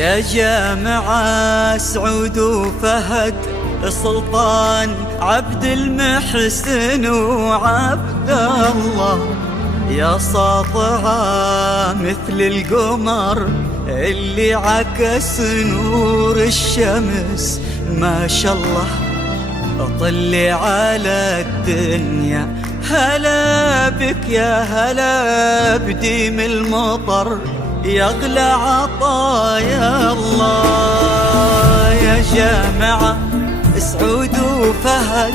يا جامعة سعود وفهد سلطان عبد المحسن وعبد الله، يا ساطعة مثل القمر اللي عكس نور الشمس، ما شاء الله طلي على الدنيا. هلا بك يا هلا بديم المطر، يغلى عطايا الله. يا جامعة سعود وفهد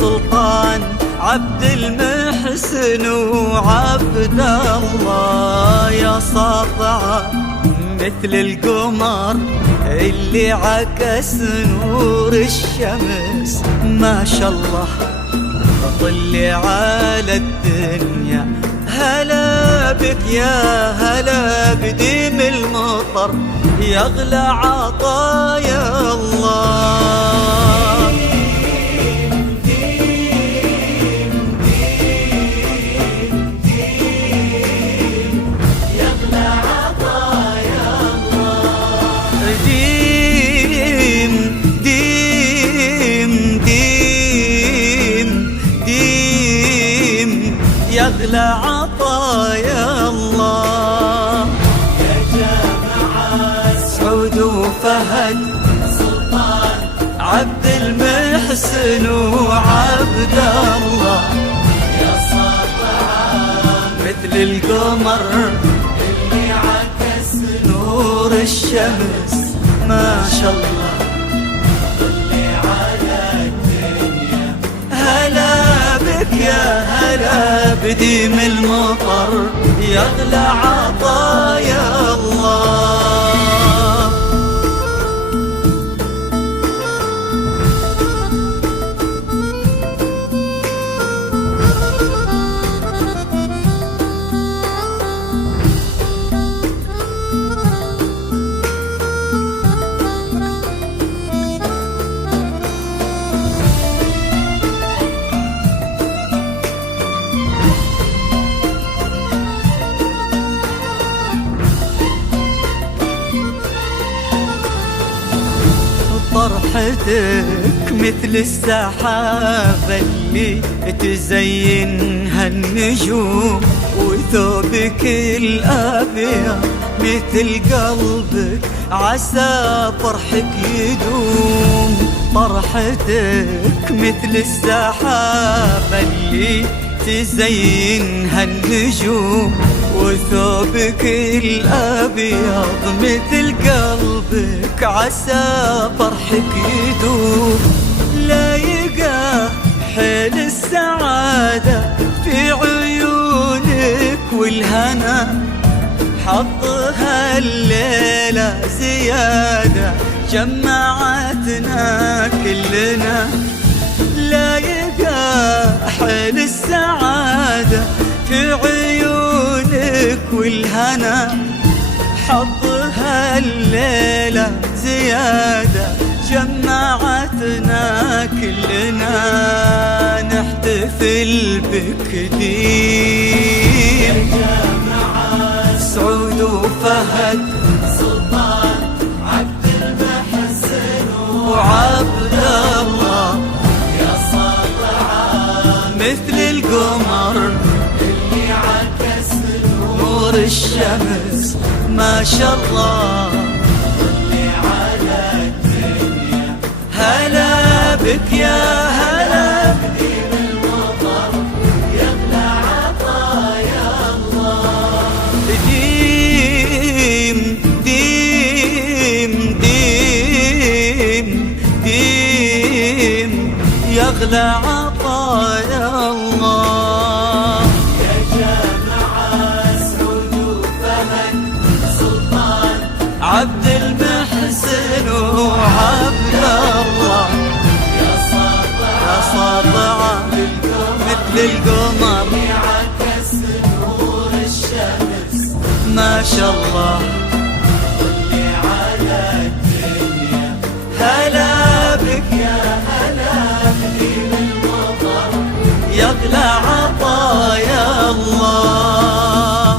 سلطان عبد المحسن وعبد الله، يا ساطعة مثل القمر اللي عكس نور الشمس، ما شاء الله طلي على الدنيا. هلا بك يا هلا بديم المطر، يغلى عطايا الله. يغلى عطايا الله. ديم ديم ديم ديم يغلى عطايا الله. يا جامعة سعود وفهد سلطان عبد المحسن وعبد الله، يا ساطعة مثل القمر اللي عكس نور الشمس، ما شاء الله طلي على الدنيا. هلا بك يا هلا بديم المطر، يغلى عطايا الله. طرحتك مثل السحابة اللي تزينها النجوم، وثوبك الأبيض مثل قلبك عسى فرحك يدوم. طرحتك مثل السحابة اللي تزينها النجوم، وثوبك الأبيض مثل قلبك عسى فرحك يدوم. لايقة حيل السعادة في عيونك والهنا، حظها الليلة زيادة جمعتنا كلنا. لايقة حيل السعادة في عيونك والهنا، حظها الليلة زيادة جمعتنا كلنا. نحتفل بك ديم سعود وفهد سلطان عبد المحسن وعبد الله، يا ساطعة مثل القمر اللي عكس نور الشمس، ما شاء الله طلي على الدنيا. هلا بك يا هلا بديم المطر، يغلى عطايا الله. ديم ديم ديم ديم يغلى عطايا الله. يا جامعة سعود وفهد سلطان عبد المحسن وعبد الله، يا ساطعة مثل القمر يعكس نور الشمس، ما شاء الله طلي على الدنيا. هلا بك يا هلا بديم المطر، يغلى عطايا الله.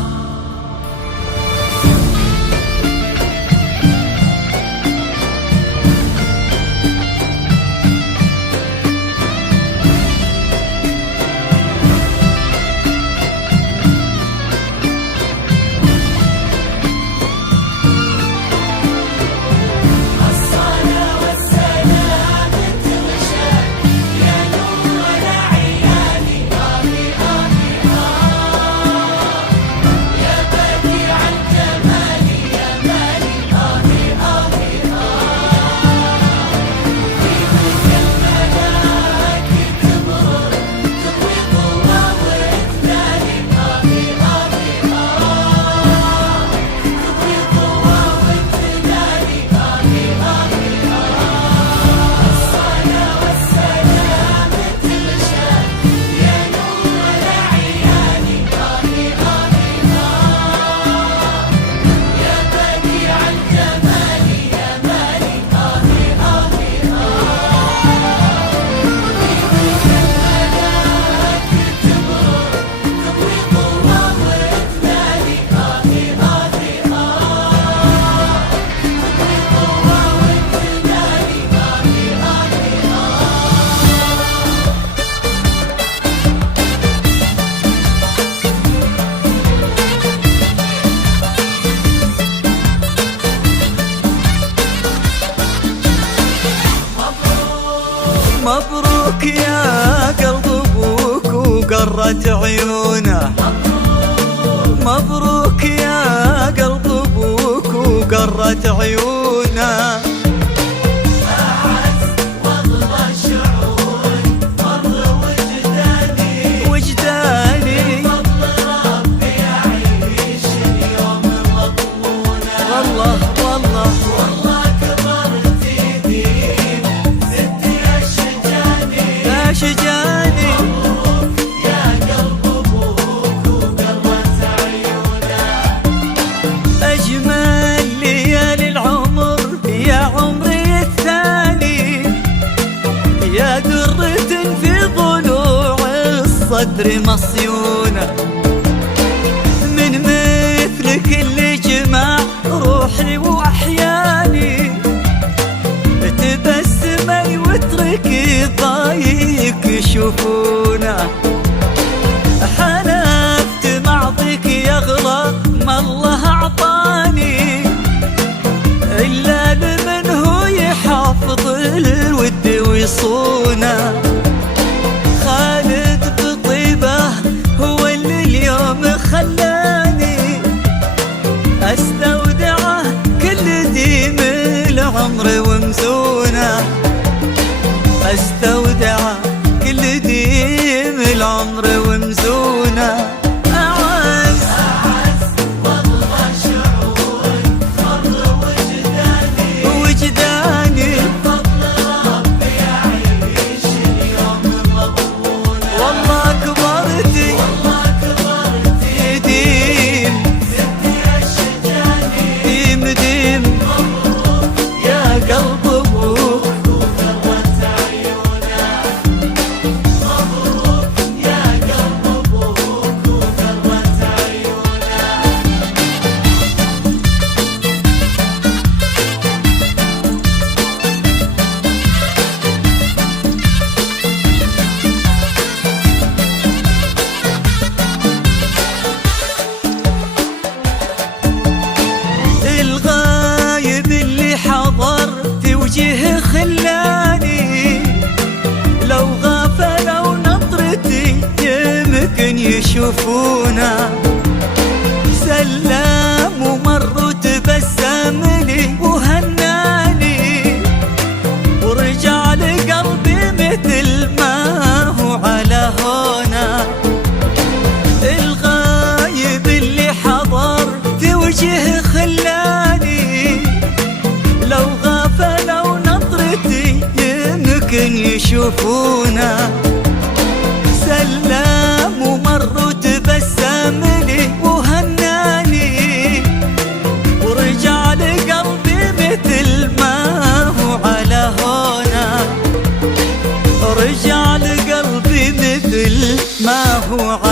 قرت عيونه. مبروك يا قلب ابوك وقرت عيونه. شجاني يا قلب ابوك وقرت عيونه. اجمل ليالي العمر يا عمري الثاني، يا درة في ضلوع الصدر مصيونه. من مثلك اللي جمع روحي واحياني، تبسمي واتركي ضايق يشوفونه. حلفت معطيك يغلى ما الله اعطاني، الا لمن هو يحافظ الود ويصونه. خالد بطيبه هو اللي اليوم خلاني استودعه كل ديم العمر ومزونه. استودعه كل ديم العمر ومزونه. أعز والله شعوري مر وجداني، بفضل ربي يعيش اليوم مضمونه. والله كبرتي ديم ستي الشجاني، ديم ديم مبروك يا قلب ابوك وقرت عيونه. مبروك يا قلب ابوك وقرت عيونه. الغايب اللي حضر في وجهه خلاني، لو غافلوا نظرتي يمكن يشوفونا. سلام ومر وتبسم لي وهناني، ورجع لقلبي مثل ما هو على هونا. الغايب اللي حضر في وجهه خلاني، لو غافلوا نظرتي يمكن يشوفونا. سلام ومر وتبسم لي وهناني، ورجع لقلبي مثل ما هو على هونا. رجع لقلبي مثل ما هو على